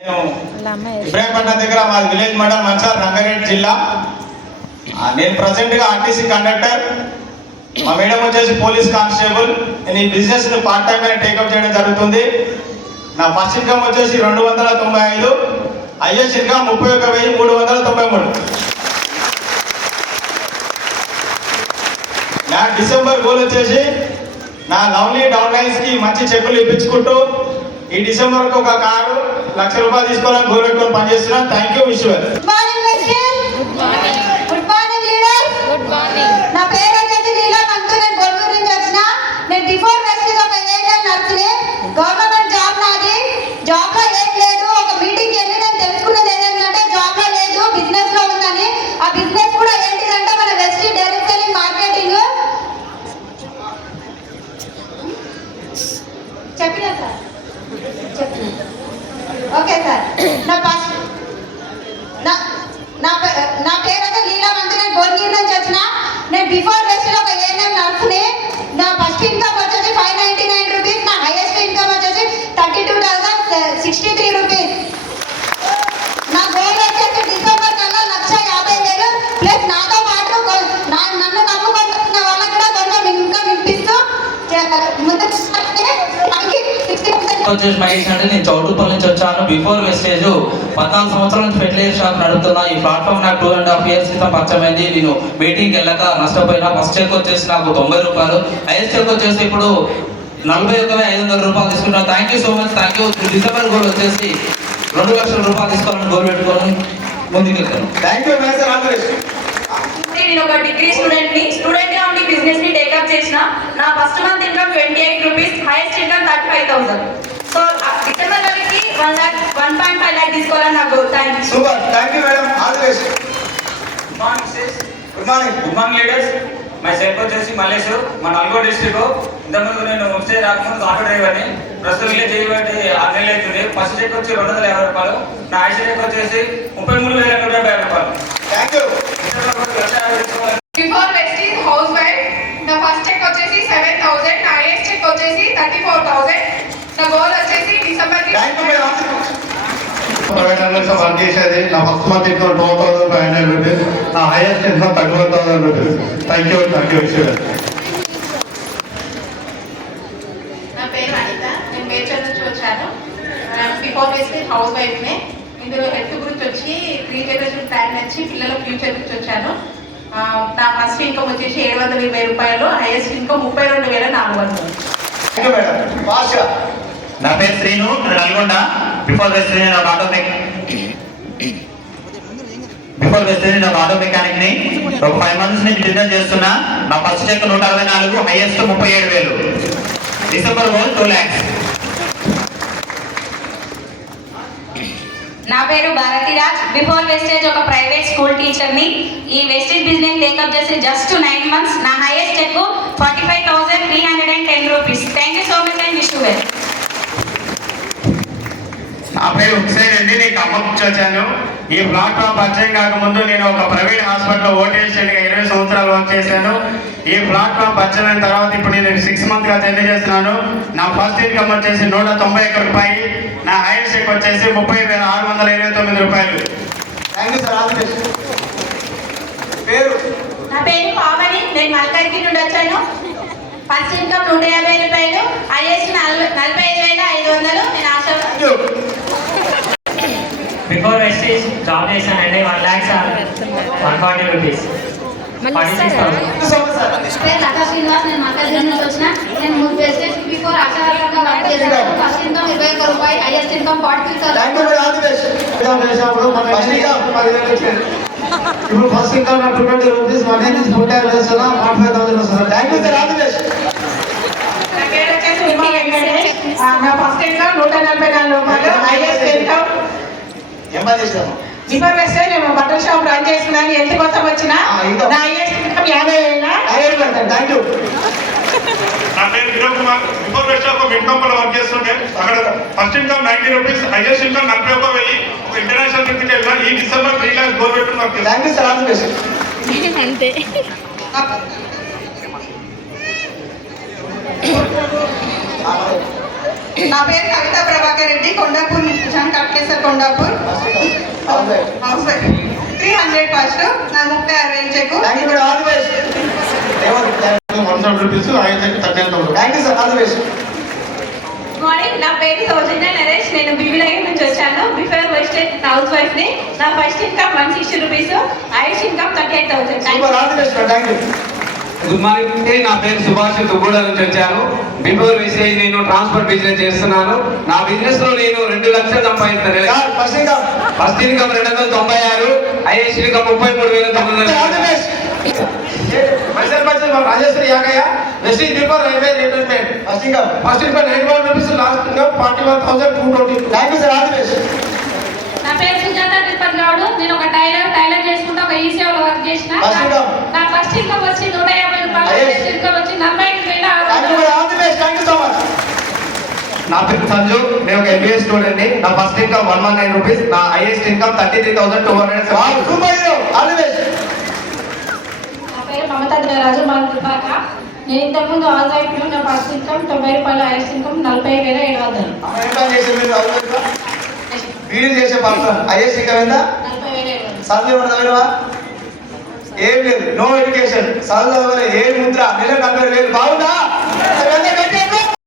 ఇబ్రాహీంపట్నం దగ్గర మా విలేజ్ మండలం మంచాల్ రంగారెడ్డి జిల్లా. నేను ప్రజెంట్గా ఆర్టీసీ కండక్టర్, మా మేడం వచ్చేసి పోలీస్ కానిస్టేబుల్. నేను ఈ బిజినెస్ పార్ట్ టైం గా టేకప్ చేయడం జరుగుతుంది. నా ఫస్ట్ ఇన్కమ్ వచ్చేసి 295, హైయెస్ట్ ఇన్కమ్ 31,393. నా డిసెంబర్ గోల్ వచ్చేసి నా లవ్లీ డౌన్ లైన్స్ కి మంచి చెక్కులు ఇప్పించుకుంటూ ఈ డిసెంబర్ కు ఒక కారు ₹1,00,000 తీసుకోవాలని గోల్ పెట్టుకొని పనిచేస్తున్నాను. Thank you. Wish well. నా పేరు వచ్చేసి లీలా మంతు. నేను గొల్లూరు నుంచి వచ్చిన. నేను బిఫోర్ వెస్టేజ్ ఒక ఏజెంట్ నర్సుని. గవర్నమెంట్ జాబ్ నాది. జాబ్ లో ఏం లేదు. ఒక మీటింగ్ వెళ్ళి నేను తెలుసుకున్నది ఏంటంటే జాబ్ లో లేదు, బిజినెస్ లో ఉందని. ఆ బిజినెస్ కూడా ఏంటిదంటే మన వెస్ట్ డైరెక్ట్ సెల్లింగ్ మార్కెటింగ్. చెప్పినా సార్, చెప్పిన ఓకే సార్. నా పేరు అయితే లీలా మంతు. నేను గొల్లూరు నుంచి వచ్చిన. నేను బిఫోర్ వెస్ట్ ఒక ఏఎన్ఎం నర్సుని. నా ఫస్ట్ ఇన్కమ్ వచ్చేసి ₹599. నా హైయెస్ట్ ఇన్కమ్ వచ్చేసి ₹32,063. నా గోల్ వచ్చేసి డిసెంబర్ కల్లా ₹150,000 ప్లస్ నాతో పాటు నన్ను నమ్ముకుంటున్న వాళ్ళకి కూడా కొంచెం ఇన్కమ్ ఇప్పిస్తూ ముందుకు వచ్చేసి మహేష్ అంటే నేను చౌటుపల్లి నుంచి వచ్చాను. బిఫోర్ వెస్టేజ్ 14 సంవత్సరాల నుంచి ఫెర్టిలైజర్ షాప్ నడుపుతున్నా. ఈ ప్లాట్ఫామ్ నాకు 2.5 years క్రితం పరిచయమైంది. నేను మీటింగ్కి వెళ్ళక నష్టపోయినా. ఫస్ట్ చెక్ వచ్చేసి నాకు ₹90, హైయెస్ట్ చెక్ వచ్చేసి ఇప్పుడు ₹41,500 తీసుకున్నాను. Thank you so much. Thank you. December goal వచ్చేసి ₹2,00,000 తీసుకోవాలని గోల్ పెట్టుకొని ముందుకు వెళ్తాను. Thank you sir. నేను ఒక డిగ్రీ స్టూడెంట్ గా ఉండి బిజినెస్ ని టేకప్ చేసిన. నా first month income ₹28, highest income 35,000. So December వరకు 1.5 lakh తీసుకోవాలని నాకు. Thank you. Super. Thank you madam. All the best. Good morning leaders. My self వచ్చేసి మల్లేష్. మా నల్గొండ డిస్ట్రిక్ట్. ఇంతకుముందు నేను హోమ్స్టే రాకముందు ఆటో డ్రైవర్ని. ప్రస్తుతం విలేజ్ చేయబట్టి 6 నెలలు అవుతుంది. ఫస్ట్ చెక్ వచ్చి ₹250. నా హైయెస్ట్ చెక్ వచ్చేసి ₹33,150. Thank you. Before west is house wife. నా ఫస్ట్ చెక్ వచ్చేసి 7,000. నా హైయెస్ట్ చెక్ వచ్చేసి 34,000. నా గోల్ వచ్చేసి డిసెంబర్ ప్రైవేట్ అంగడిలో వర్క్ చేసేది. నా ఫస్ట్ మంత్ ఇన్కమ్ ₹12,500. నా హైయెస్ట్ ఇన్కమ్ ₹31,000. Thank you. నా పేరు అనిత. నేను మేడ్చల్ నుంచి వచ్చాను. బిఫోర్ వెస్ట్ ఈజ్ హౌస్ వైఫ్నే. ఇందులో హెల్త్ గురించి వచ్చి, ప్రీ జనరేషన్ ప్లాన్ నుంచి పిల్లల ఫ్యూచర్ గురించి వచ్చాను. నా ఫస్ట్ ఇన్కమ్ వచ్చేసి ₹720, హైయెస్ట్ ఇన్కమ్ ₹32,400. నా పేరు శ్రీను. నల్గొండ. బిఫోర్ వెస్ట్ నేను ఒక ఆటో మెకానిక్ ని. ఒక 5 months నుంచి బిజినెస్ చేస్తున్నా. నా first check 164, highest 37,000. December goal 2 lakhs. నా పేరు భారతిరాజ్. బిఫోర్ వెస్టేజ్ ఒక ప్రైవేట్ స్కూల్ టీచర్ ని. ఈ వెస్టేజ్ బిజినెస్ టేకప్ చేసి జస్ట్ 9 months. నా highest check ₹45,310. Thank you so much and wish you well. నా పేరు హుస్సేన్ అండి. నేను ఖమ్మం నుంచి వచ్చాను. ఈ ప్లాట్ఫామ్ పరిచయం కాకముందు నేను ఒక ప్రైవేట్ హాస్పిటల్లో ఓటీఎస్గా 20 సంవత్సరాలు వర్క్ చేశాను. ఈ ప్లాట్ఫామ్ పరిచయం అయిన తర్వాత ఇప్పుడు నేను 6 months గా తెలియజేస్తున్నాను. నా ఫస్ట్ ఇన్కమ్ వచ్చేసి ₹191. నా హైయెస్ట్ చెక్ వచ్చేసి ₹30,629. Thank you sir. All the best. పేరు? నా పేరు పావని. నేను మల్కాజ్గిరి నుండి వచ్చాను. First income ₹150, highest 45,500. నేను ఆశ. బిఫోర్ వెస్టేజ్ జాబ్ చేశానండి. ₹1,40,000, 46,000. పేరు లతా శ్రీనివాస్. నేను మల్కాజ్గిరి నుంచి వచ్చిన. నేను వెస్టేజ్ బిఫోర్ ఆశాగా వర్క్ చేశాను. First income ₹21, highest income ₹45,000. Thank you. All the best. ఇప్పుడు ఫస్ట్ ఇన్కమ్ ₹220, మనీ నుంచి ₹45,000 వస్తుంది. Thank you sir. All the best. నా పేరు వచ్చేసి ఉమా వెంకటేష్. నా ఫస్ట్ ఇన్కమ్ ₹144, హైయెస్ట్ ఇన్కమ్. ఏం పని చేస్తాము? బిఫోర్ వెస్టేజ్ నేను బట్టల షాప్ రన్ చేస్తున్నాను. ఎంత కోసం వచ్చిన నా హైయెస్ట్ ఇన్కమ్ 50,000. Thank you. నా పేరు వినోద్ కుమార్. బిఫోర్ వెస్ట్ ఒక మిడ్ కంపెనీలో వర్క్ చేస్తుంటే అక్కడ ఫస్ట్ ఇన్కమ్ ₹90, హైయెస్ట్ ఇన్కమ్ 41,000. ఒక ఇంటర్నేషనల్ ట్రిప్కి వెళ్ళినా. ఈ డిసెంబర్ 3 lakhs గోల్ పెట్టుకుని వర్క్ చేస్తాను. Thank you sir. All the best. అంతే. నా పేరు కవిత ప్రభాకర్ రెడ్డి, కొండాపూర్ నుంచి వచ్చాను, Katkeshwar Kondapur. House wife. 300 first, నా 36,000 cheque. Thank you madam, all the best. 100 rupees, 5,000. Thank you sir, all the best. Good morning, నా పేరు సౌజన్య నరేష్. నేను బీబీనగర్ నుంచి వచ్చాను. బిఫోర్ వెస్టెడ్ హౌస్ వైఫ్ ని. నా ఫస్ట్ ఇన్కమ్ 160 రూపీస్, highest income 38,000. Super, all the best madam, thank you. Good morning, నా పేరు సుభాష్, తుగ్గూడ నుంచి వచ్చాను. బిఫోర్ మెసేజ్ నేను ట్రాన్స్పోర్ట్ బిజినెస్ చేస్తున్నాను. నా బిజినెస్ లో నేను 2 లక్షలు సంపాదిస్తాను. Sir first income first income 296, highest income 33,900. Mysore budget మన రాజేశ్వరి యాగయ్య, వెస్టింగ్ before railway retirement. First income 91 రూపీస్, last income 41,220. Thank you sir, all the best. నా పేరు సుజాత తిరుపతి గౌడ్. నేను ఒక టైలర్ చేసుకుంటూ ఒక ఈసీఓలో వర్క్ చేసిన. ఫస్ట్ ఇన్కమ్ నా ఫస్ట్ ఇన్కమ్ వచ్చి 150 రూపాయలు, హైయెస్ట్ ఇన్కమ్ వచ్చి 45,600. Thank you madam, all the best. Thank you so much. నా పేరు సంజు, నేను ఒక ఎంబీఏ స్టూడెంట్ ని. నా ఫస్ట్ ఇన్కమ్ 119 రూపీస్, నా highest income 33,200. Wow, super hero, all the best. నా పేరు మమతా రాజు మాల్పాక. నేను ఇంతకుముందు హౌస్ వైఫ్. నా ఫస్ట్ ఇన్కమ్ 90 రూపాయలు, హైయెస్ట్ ఇన్కమ్ 40,700. ఏం చేసే మీరు వీడియో చేసే పర్సన్ ఐఎస్ ఇన్కమ్ ఎంత? 40,700. చదువు ఏమన్నా చదివినవా? ఏం లేదు, నో ఎడ్యుకేషన్, చదువు చదవాలి, ఏ ముద్ర, నెల 40,000. బాగుందా?